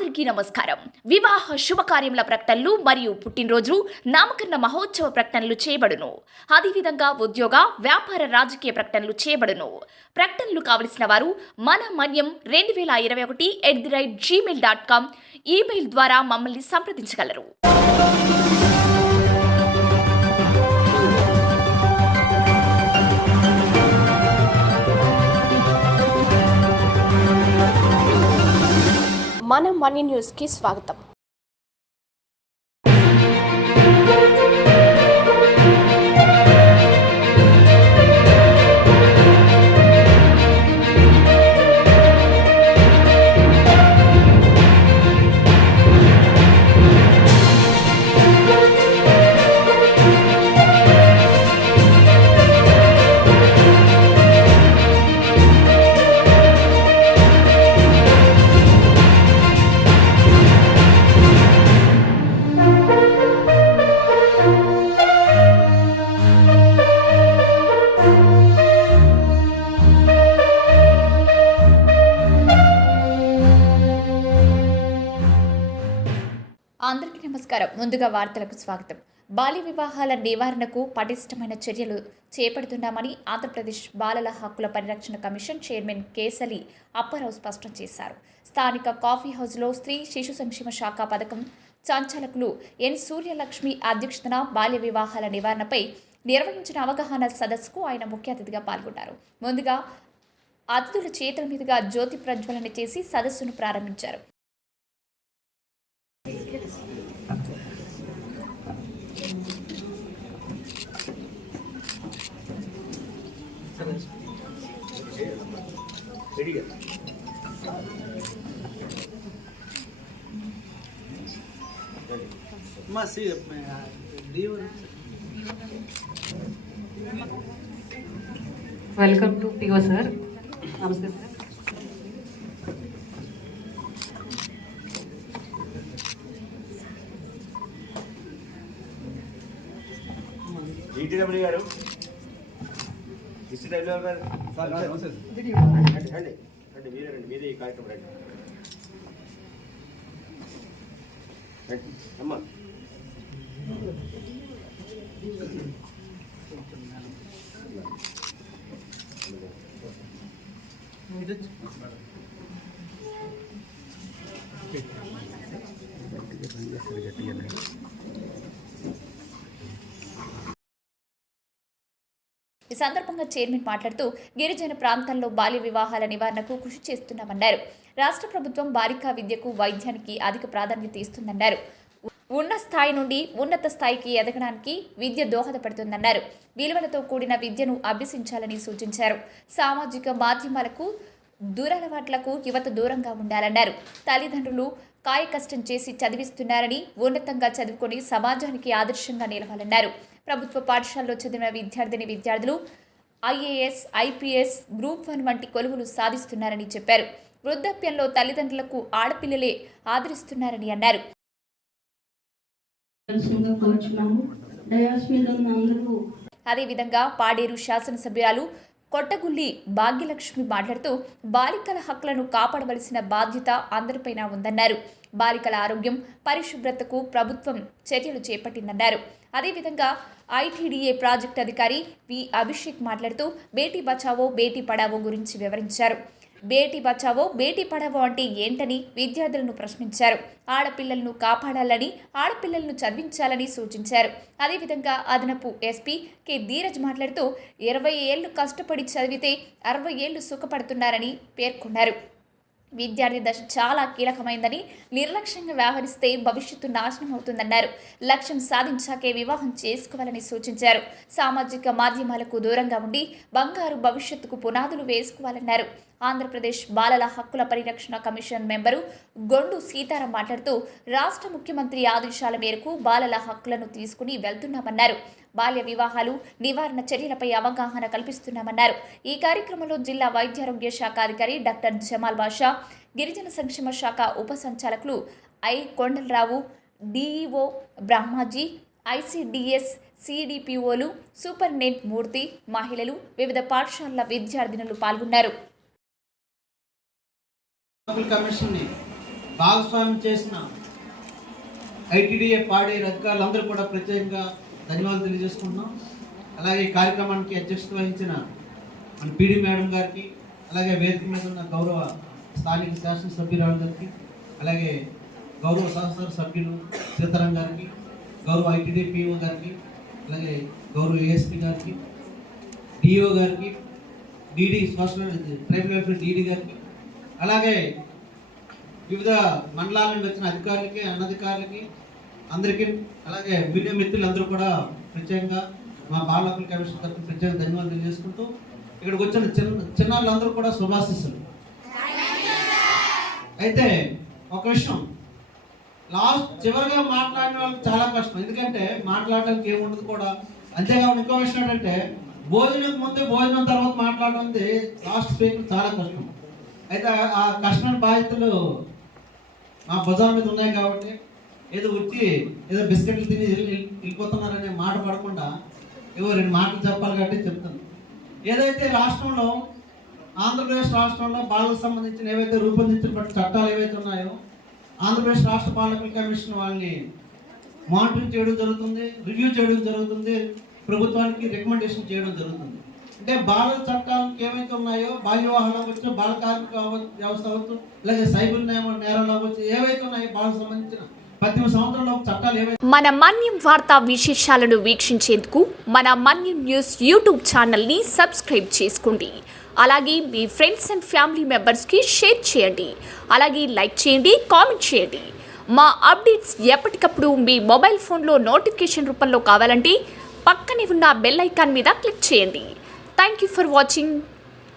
అందరికీ నమస్కారం. వివాహ శుభకార్యముల ప్రకటనలు మరియు పుట్టినరోజు నామకరణ మహోత్సవ ప్రకటనలు చేయబడును. అదేవిధంగా ఉద్యోగ వ్యాపార రాజకీయ ప్రకటనలు చేయబడును. ప్రకటనలు కావలసిన వారు మన మన్యం 2021@gmail.com ఈమెయిల్ ద్వారా మమ్మల్ని సంప్రదించగలరు. మన మనీ న్యూస్కి స్వాగతం. అందరికీ నమస్కారం. ముందుగా వార్తలకు స్వాగతం. బాల్య వివాహాల నివారణకు పటిష్టమైన చర్యలు చేపడుతున్నామని ఆంధ్రప్రదేశ్ బాలల హక్కుల పరిరక్షణ కమిషన్ చైర్మన్ కేసలి అప్పారావు స్పష్టం చేశారు. స్థానిక కాఫీ హౌస్లో స్త్రీ శిశు సంక్షేమ శాఖ పథకం సంచాలకులు ఎన్ సూర్యలక్ష్మి అధ్యక్షతన బాల్య వివాహాల నివారణపై నిర్వహించిన అవగాహన సదస్సుకు ఆయన ముఖ్య అతిథిగా పాల్గొన్నారు. ముందుగా అతిథుల చేతుల మీదుగా జ్యోతి ప్రజ్వలన చేసి సదస్సును ప్రారంభించారు. Welcome to PO sir. నమస్తే సార్. జీటీడబ్ల్యూ గారు డిస్ట్రిక్ట్ గారు రండి మీరే ఈ కార్యక్రమం రండి అమ్మా. ఈ సందర్భంగా చైర్మన్ మాట్లాడుతూ గిరిజన ప్రాంతాల్లో బాల్య వివాహాల నివారణకు కృషి చేస్తున్నామన్నారు. రాష్ట్ర ప్రభుత్వం బాలికా విద్యకు వైద్యానికి అధిక ప్రాధాన్యత ఇస్తుందన్నారు. ఉన్న స్థాయి నుండి ఉన్నత స్థాయికి ఎదగడానికి విద్య దోహదపడుతుందన్నారు. విలువలతో కూడిన విద్యను అభ్యసించాలని సూచించారు. సామాజిక మాధ్యమాలకు దురలవాట్లకు యువత దూరంగా ఉండాలన్నారు. తల్లిదండ్రులు కాయకష్టం చేసి చదివిస్తున్నారని ఉన్నతంగా చదువుకొని సమాజానికి ఆదర్శంగా నిలవాలన్నారు. ప్రభుత్వ పాఠశాలలో చదివిన విద్యార్థులు ఐఏఎస్, ఐపీఎస్, గ్రూప్ 1 వంటి కొలువులు సాధిస్తున్నారని చెప్పారు. వృద్ధాప్యంలో తల్లిదండ్రులకు ఆడపిల్లలే ఆదరిస్తున్నారని అన్నారు. అదేవిధంగా పాడేరు శాసనసభ్యురాలు కొట్టగుల్లి భాగ్యలక్ష్మి మాట్లాడుతూ బాలికల హక్కులను కాపాడవలసిన బాధ్యత అందరిపైన ఉందన్నారు. బాలికల ఆరోగ్యం, పరిశుభ్రతకు ప్రభుత్వం చర్యలు చేపట్టిందన్నారు. అదేవిధంగా ఐటీడీఏ ప్రాజెక్టు అధికారి వి అభిషేక్ మాట్లాడుతూ బేటీ బచావో బేటీ పడావో గురించి వివరించారు. బేటీ బచావో బేటీ పడావో అంటే ఏంటని విద్యార్థులను ప్రశ్నించారు. ఆడపిల్లలను కాపాడాలని, ఆడపిల్లలను చదివించాలని సూచించారు. అదేవిధంగా అదనపు ఎస్పీ కె ధీరజ్ మాట్లాడుతూ 20 ఏళ్లు కష్టపడి చదివితే 60 ఏళ్లు సుఖపడుతున్నారని పేర్కొన్నారు. విద్యార్థి దశ చాలా కీలకమైందని, నిర్లక్ష్యంగా వ్యవహరిస్తే భవిష్యత్తు నాశనం అవుతుందన్నారు. లక్ష్యం సాధించాకే వివాహం చేసుకోవాలని సూచించారు. సామాజిక మాధ్యమాలకు దూరంగా ఉండి బంగారు భవిష్యత్తుకు పునాదులు వేసుకోవాలన్నారు. ఆంధ్రప్రదేశ్ బాలల హక్కుల పరిరక్షణ కమిషన్ మెంబరు గొండు సీతారాం మాట్లాడుతూ రాష్ట్ర ముఖ్యమంత్రి ఆదేశాల మేరకు బాలల హక్కులను తీసుకుని వెళ్తున్నామన్నారు. బాల్య వివాహాలు నివారణ చర్యలపై అవగాహన కల్పిస్తున్నామన్నారు. ఈ కార్యక్రమంలో జిల్లా వైద్యారోగ్య శాఖ అధికారి డాక్టర్ జమాల్ బాషా, గిరిజన సంక్షేమ శాఖ ఉప సంచాలకులు I Kondalarao, DEO Brahmaji, ICDS సిడిపిఓలు, సూపరింటెండెంట్ మూర్తి, మహిళలు, వివిధ పాఠశాలల విద్యార్థినులు పాల్గొన్నారు. కమిషన్ని భాగస్వామ్యం చేసిన ఐటీడీఏ పాడేరు అధికారులందరూ కూడా ప్రత్యేకంగా ధన్యవాదాలు తెలియజేసుకుంటున్నాం. అలాగే ఈ కార్యక్రమానికి అధ్యక్షత వహించిన మన పీడీ మేడం గారికి, అలాగే వేదిక మీద ఉన్న గౌరవ స్థానిక శాసనసభ్యురాలు గారికి, అలాగే గౌరవ సహసర సభ్యులు సీతారాం గారికి, గౌరవ ఐటీడీ పిఓ గారికి, అలాగే గౌరవ ఏఎస్పీ గారికి, డిఓ గారికి, DD social tribal welfare DD గారికి, అలాగే వివిధ మండలాల నుండి వచ్చిన అధికారులకి, అనధికారులకి అందరికీ, అలాగే మీడియా మిత్రులందరూ కూడా ప్రత్యేకంగా మా బాల హక్కుల కమిషన్ తరఫున ప్రత్యేక ధన్యవాదాలు తెలియజేసుకుంటూ ఇక్కడికి వచ్చిన చిన్నారులందరూ కూడా శుభాశిస్సులు. అయితే ఒక విషయం, చివరిగా మాట్లాడిన వాళ్ళకి చాలా కష్టం, ఎందుకంటే మాట్లాడడానికి ఏముండదు కూడా. అంతేకాకుండా ఇంకో విషయం ఏంటంటే భోజనం ముందు భోజనం తర్వాత మాట్లాడడం లాస్ట్ స్పీకర్ చాలా కష్టం. అయితే ఆ కష్టమైన బాధ్యతలు మా భుజాల మీద ఉన్నాయి కాబట్టి ఏదో వచ్చి ఏదో బిస్కెట్లు తిని వెళ్ళిపోతున్నారనే మాట పడకుండా ఏవో 2 మాటలు చెప్పాలి కాబట్టి చెప్తాను. ఏదైతే రాష్ట్రంలో ఆంధ్రప్రదేశ్ రాష్ట్రంలో బాలలకు సంబంధించిన ఏవైతే రూపొందించిన చట్టాలు ఏవైతే ఉన్నాయో ఆంధ్రప్రదేశ్ రాష్ట్ర పాలకుల కమిషన్ వాళ్ళని మానిటరింగ్ చేయడం జరుగుతుంది, రివ్యూ చేయడం జరుగుతుంది, ప్రభుత్వానికి రికమెండేషన్ చేయడం జరుగుతుంది. అంటే బాలల చట్టాలకు ఏవైతే ఉన్నాయో బాల్య వివాహాలు అవ్వచ్చు, బాల కార్మిక వ్యవస్థ అవ్వచ్చు, అలాగే సైబర్ నేరాలు అవ్వచ్చు, ఏవైతే ఉన్నాయో బాలకు సంబంధించిన 18 సంవత్సరాల చట్టాలు ఏవైతే. మన మన్యం వార్తా విశేషాలను వీక్షించేందుకు మన మన్యం న్యూస్ యూట్యూబ్ ఛానల్ని సబ్స్క్రైబ్ చేసుకోండి. అలాగే మీ ఫ్రెండ్స్ అండ్ ఫ్యామిలీ మెంబర్స్కి షేర్ చేయండి. అలాగే లైక్ చేయండి, కామెంట్ చేయండి. మా అప్డేట్స్ ఎప్పటికప్పుడు మీ మొబైల్ ఫోన్లో నోటిఫికేషన్ రూపంలో కావాలంటే పక్కనే ఉన్న బెల్ ఐకాన్ మీద క్లిక్ చేయండి. Thank you for watching.